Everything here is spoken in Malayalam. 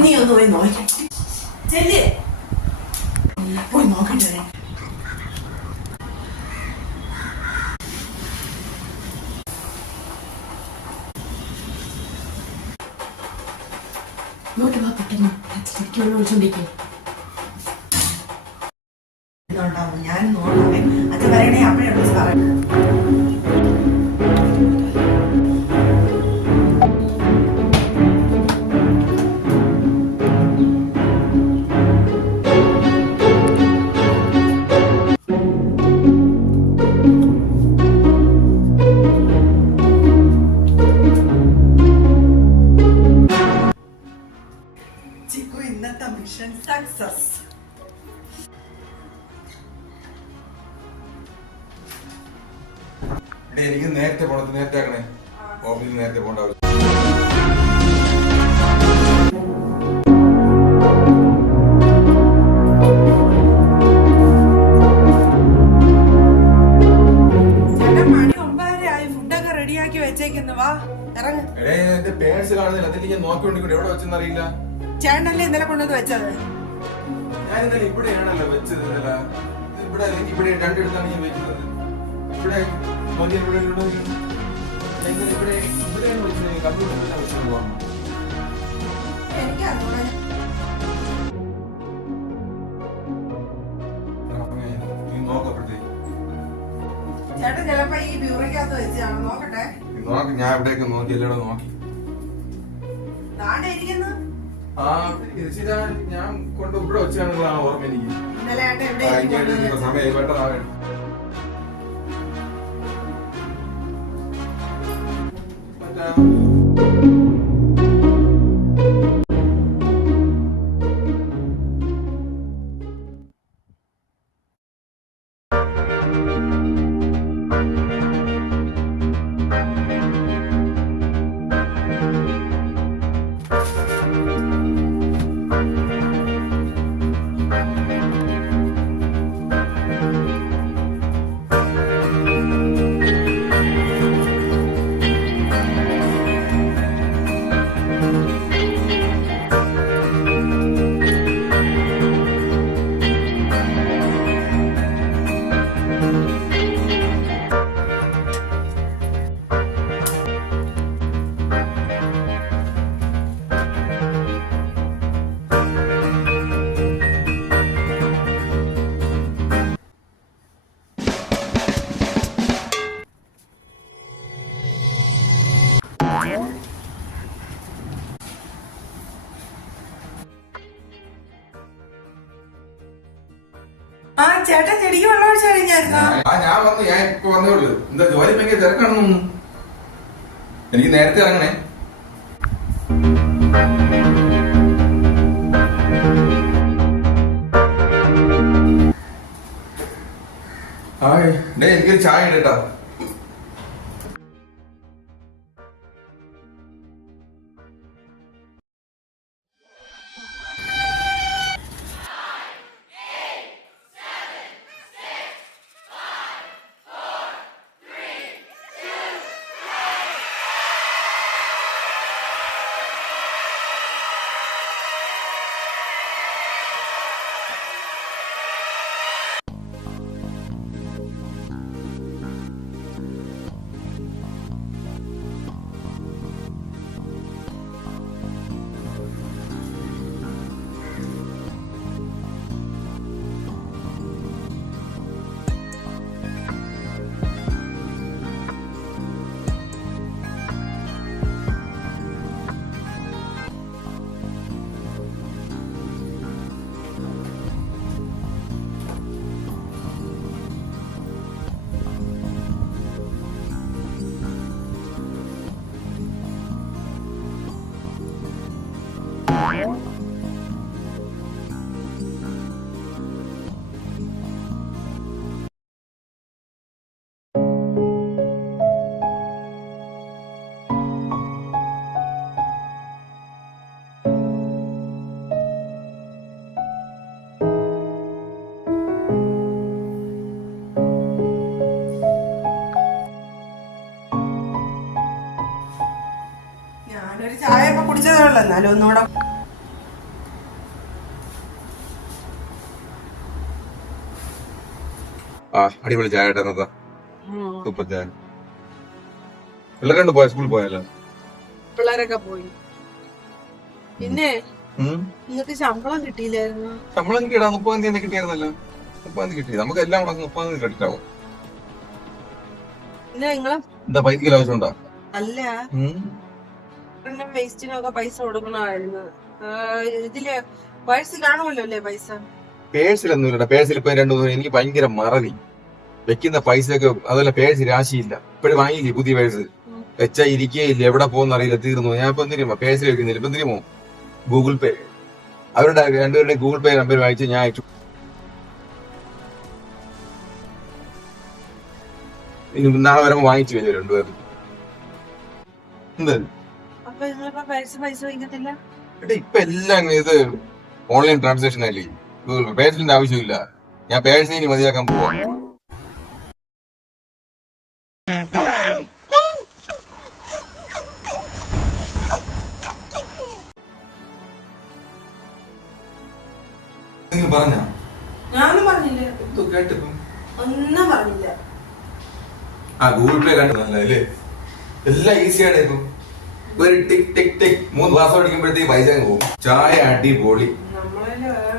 നീ ഒന്ന് പോയി നോക്കാം. ചെല്ലേ പോയി നോക്കട്ടെ. ഇങ്ങോട്ട് വാ പെട്ടെന്ന്. വെള്ളം ഒഴിച്ചോണ്ടിരിക്കും. ഞാൻ നോക്കട്ടെ. അച്ഛൻ പറയണേ അപ്പഴേ പറയാം. ചിക്കു ഇന്നത്തെ മിഷൻ സക്സസ്. എനിക്ക് നേരത്തെ പോണത് നേരത്തെ ആക്കണേ. ഓഫീസിൽ നേരത്തെ പോകണ്ട ആവശ്യം. എന്റെ പേഴ്സ് കാണുന്നില്ല. എന്നിട്ട് ഞാൻ നോക്കിക്കൊണ്ടിരിക്കും എവിടെ വെച്ചെന്നറിയില്ല. ചേട്ടനല്ലേ ഇന്നലെ കൊണ്ടുവന്ന് വെച്ചത്? ഞാൻ ഇന്നലെ ഇവിടെയാണല്ലോ വെച്ചത്. ഇവിടെ ഇവിടെ രണ്ടിടത്താണ് ഞാൻ വെക്കുന്നത്. ഇവിടെ ഇവിടെയാണ് വെച്ചത്. കമ്പ്യൂട്ടറിൽ വെച്ചത് പോകാം. നോക്കപ്പെട്ടേ ചേട്ടൻ ചിലപ്പോ ഈ ബ്യൂറോക്കകത്ത് വെച്ചാണ്. നോക്കട്ടെ. നോക്കി. ഞാൻ ഇവിടെയൊക്കെ നോക്കി. എല്ലായിടും നോക്കി. ഞാൻ കൊണ്ട് ഇവിടെ വെച്ചാണുള്ള ഓർമ്മ എനിക്ക്. സമയം പെട്ടെന്നാവേ. ചേട്ടൻ ചെടിക്ക് വെള്ളം ഒഴിച്ചു കഴിഞ്ഞായിരുന്നോ? ഞാൻ ഇപ്പൊ വന്നേ ഉള്ളൂ. എന്താ ജോലി ഭയങ്കര തിരക്കാണെന്നു. എനിക്ക് നേരത്തെ ഇറങ്ങണേ. എനിക്കൊരു ചായ ഇടട്ടോ. ചായ കുടിച്ചതേ ഉള്ളൂ. എന്നാലും ഒന്നുകൂടെ ആ അടിപൊളി ചായ കേട്ടോ എന്നതാ സൂപ്പർ ചായ. പിള്ളേരെ കണ്ട് പോയ സ്കൂളിൽ പോയല്ലോ. പിള്ളേരൊക്കെ പോയി. പിന്നെ നിങ്ങൾക്ക് ശമ്പളം കിട്ടിയില്ലായിരുന്നു? ശമ്പളം കിട്ടിയടാ 30-ാം തീയതി കിട്ടിയായിരുന്നല്ലോ. 30-ാം തീയതി കിട്ടി. നമുക്ക് എല്ലാം 30-ാം തീയതി ക്രെഡിറ്റ് ആവും. പിന്നെ നിങ്ങളെ എന്താ പൈസ ആവശ്യമുണ്ടോ? അല്ല വേസ്റ്റിനൊക്കെ പൈസ കൊടുക്കണമായിരുന്നു. ഇതില് പേഴ്സ് കാണുമല്ലോ അല്ലേ പൈസ? പേഴ്സിലൊന്നും ഇല്ലടാ. പേഴ്സിൽ ഇപ്പൊ 2 ദിവസം എനിക്ക് ഭയങ്കര മറവി. വെക്കുന്ന പൈസയൊക്കെ അതല്ല, പേഴ്സ് രാശിയില്ല. ഇപ്പഴും വാങ്ങിയില്ലേ പുതിയ പേഴ്സ്? വെച്ചാ ഇരിക്കുകയില്ല, എവിടെ പോകുന്ന അറിയില്ല, തീർന്നു. ഞാൻ ഇപ്പൊ എന്തിനും പേഴ്സിൽ വെക്കുന്നില്ല. ഇപ്പൊ എന്തിനും ഗൂഗിൾ പേ, അവരുടെ 2 ഗൂഗിൾ പേ നമ്പർ വാങ്ങിച്ച് ഞാൻ അയച്ചു. ഇനി നാളെ വരുമ്പോ വാങ്ങിച്ചു കഴിഞ്ഞു 2 പേർക്ക്. എന്താ പൈസ വയ്ക്കത്തില്ല? ഇപ്പൊ എല്ലാം ഇത് ഓൺലൈൻ ട്രാൻസാക്ഷൻ അല്ലേ, പേഴ്സിന്റെ ആവശ്യമില്ല. ഞാൻ പേഴ്സിന് ഇനി മതിയാക്കാൻ പോവാ. പറഞ്ഞ ഞാനും പറഞ്ഞില്ല, കേട്ടിപ്പം ഒന്നും പറഞ്ഞില്ല. ആ ഗൂഗിൾ പേ കണ്ടല്ലേ, എല്ലാം ഈസിയാണ്. ഇപ്പം ഒരു ടിക് ടിക് ടിക് 3 മാസം അടിക്കുമ്പോഴത്തേക്ക് പൈസ പോകും. ചായ അടിപൊളി. നമ്മളെ വേറെ